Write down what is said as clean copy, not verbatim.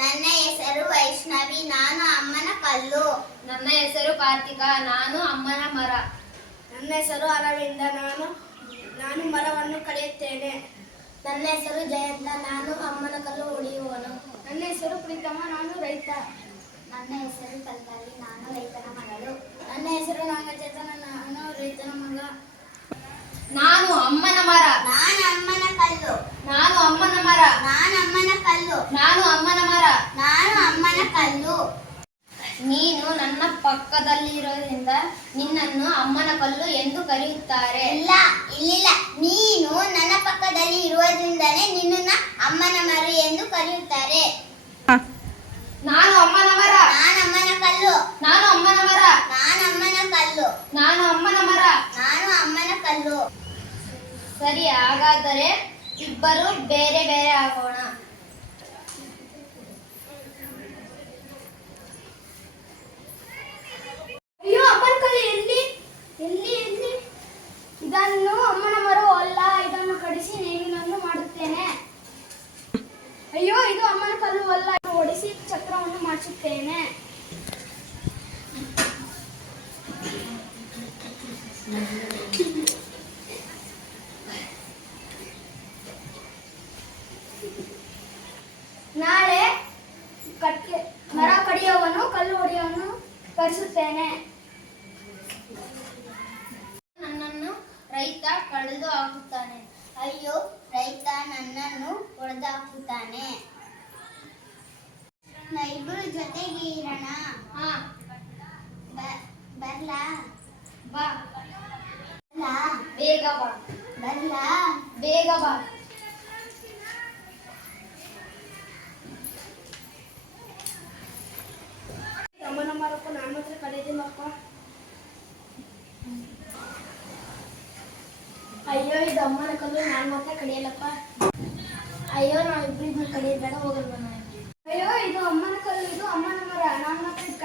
ನನ್ನ ಹೆಸರು ವೈಷ್ಣವಿ, ನಾನು ಅಮ್ಮನ ಕಲ್ಲು. ನನ್ನ ಹೆಸರು ಕಾರ್ತಿಕ, ನಾನು ಅಮ್ಮನ ಮರ. ನನ್ನ ಹೆಸರು ಅರವಿಂದ, ನಾನು ಮರವನ್ನು ಕಡಿಯುತ್ತೇನೆ. ನನ್ನ ಹೆಸರು ಜಯಂತ, ನಾನು ಅಮ್ಮನ ಕಲ್ಲು ಹೊಡೆಯುವನು. ನನ್ನ ಹೆಸರು ಪ್ರೀತಮ, ನಾನು ರೈತ. ನನ್ನ ಹೆಸರು ಕಲ್ಪಲ್ಲಿ, ನಾನು ರೈತನ ಮಗಳು. ನನ್ನ ಹೆಸರು ನಾಗಚೇತನ, ನಾನು ರೈತನ ಮಗ. ನಾನು ಅಮ್ಮನ ಮರ. ನಾನು ಅಮ್ಮನ ಕಲ್ಲು. ನಾನು ಅಮ್ಮನ ಮರ. ನಾನು ಅಮ್ಮನ ಕಲ್ಲು. ನಾನು ಅಮ್ಮನ ಮರ. ನಾನು ಅಮ್ಮನ ಕಲ್ಲು. ನೀನು ನನ್ನ ಪಕ್ಕದಲ್ಲಿರೋದ್ರಿಂದ ನಿನ್ನನ್ನು ಅಮ್ಮನ ಕಲ್ಲು ಎಂದು ಕರೆಯುತ್ತಾರೆ. ಇಲ್ಲ, ನೀನು ನನ್ನ ಪಕ್ಕದಲ್ಲಿ ಇರುವುದರಿಂದಲೇ ನಿನ್ನನ್ನ ಅಮ್ಮನ ಮರ ಎಂದು ಕರೆಯುತ್ತಾರೆ. ನಾನು ಅಮ್ಮನ ಮರ. ನಾನು ಅಮ್ಮನ ಕಲ್ಲು. ನಾನು ಅಮ್ಮನ ಮರ. ನಾನು ಅಮ್ಮನ ಕಲ್ಲು. ನಾನು ಅಮ್ಮನ ಮರ. ನಾನು ಅಮ್ಮನ ಕಲ್ಲು. ಸರಿ, ಹಾಗಾದರೆ ಇಬ್ಬರು ಬೇರೆ ಬೇರೆ ಆಗೋಣ. ಅಯ್ಯೋ, ಅಮ್ಮನ ಕಲ್ಲು ಎಲ್ಲಿ ಎಲ್ಲಿ ಎಲ್ಲಿ? ಇದನ್ನು ಅಮ್ಮನ ಮರವೂ ಅಲ್ಲ, ಇದನ್ನು ಕಡಿಸಿ ನೇಗಿಲನ್ನು ಮಾಡುತ್ತೇನೆ. ಅಯ್ಯೋ, ಇದು ಅಮ್ಮನ ಕಲ್ಲು ಅಲ್ಲ, ಹೊಡಿಸಿ ಚಕ್ರವನ್ನು ಮಾಡಿಸುತ್ತೇನೆ. ನಾಳೆ ಮರ ಕಡಿಯುವವನು ಕಲ್ಲು ಹೊಡೆಯುವವನು ಕರೆಸುತ್ತೇನೆ. ನನ್ನನ್ನು ರೈತ ಕಳೆದು ಹಾಕುತ್ತಾನೆ. ಅಯ್ಯೋ, ರೈತ ನನ್ನನ್ನು ಹೊಡೆದು ಹಾಕುತ್ತಾನೆ. ಇಬ್ಬರು ಜೊತೆಗೆ ಇರೋಣ. ಹಾ, ಬರ್ಲಾ? ಬಾ. ಬರ್ಲಾ? ಬೇಗ ಬಾ. ಬರ್ಲಾ? ಬೇಗ ಬಾ. ಅಮ್ಮನ ಮರಕ್ಕೂ ನಾನು ಮಾತ್ರ ಕಡಿದಿಲ್ಲಪ್ಪ. ಅಯ್ಯೋ, ಇದು ಅಮ್ಮನ ಕಲ್ಲು, ನಾನು ಮಾತ್ರ ಕಡಿಯಲ್ಲಪ್ಪ. ಅಯ್ಯೋ, ನಾವಿಬ್ರು ಇದನ್ನ ಕಡಿಯೋದ್ ಬೇಡ, ಹೋಗಲ್ವ ನಾವು. ಅಯ್ಯೋ, ಇದು ಅಮ್ಮನ ಕಲ್ಲು, ಇದು ಅಮ್ಮನ ಮರ, ನಾನು ಮಾತ್ರ ಇದು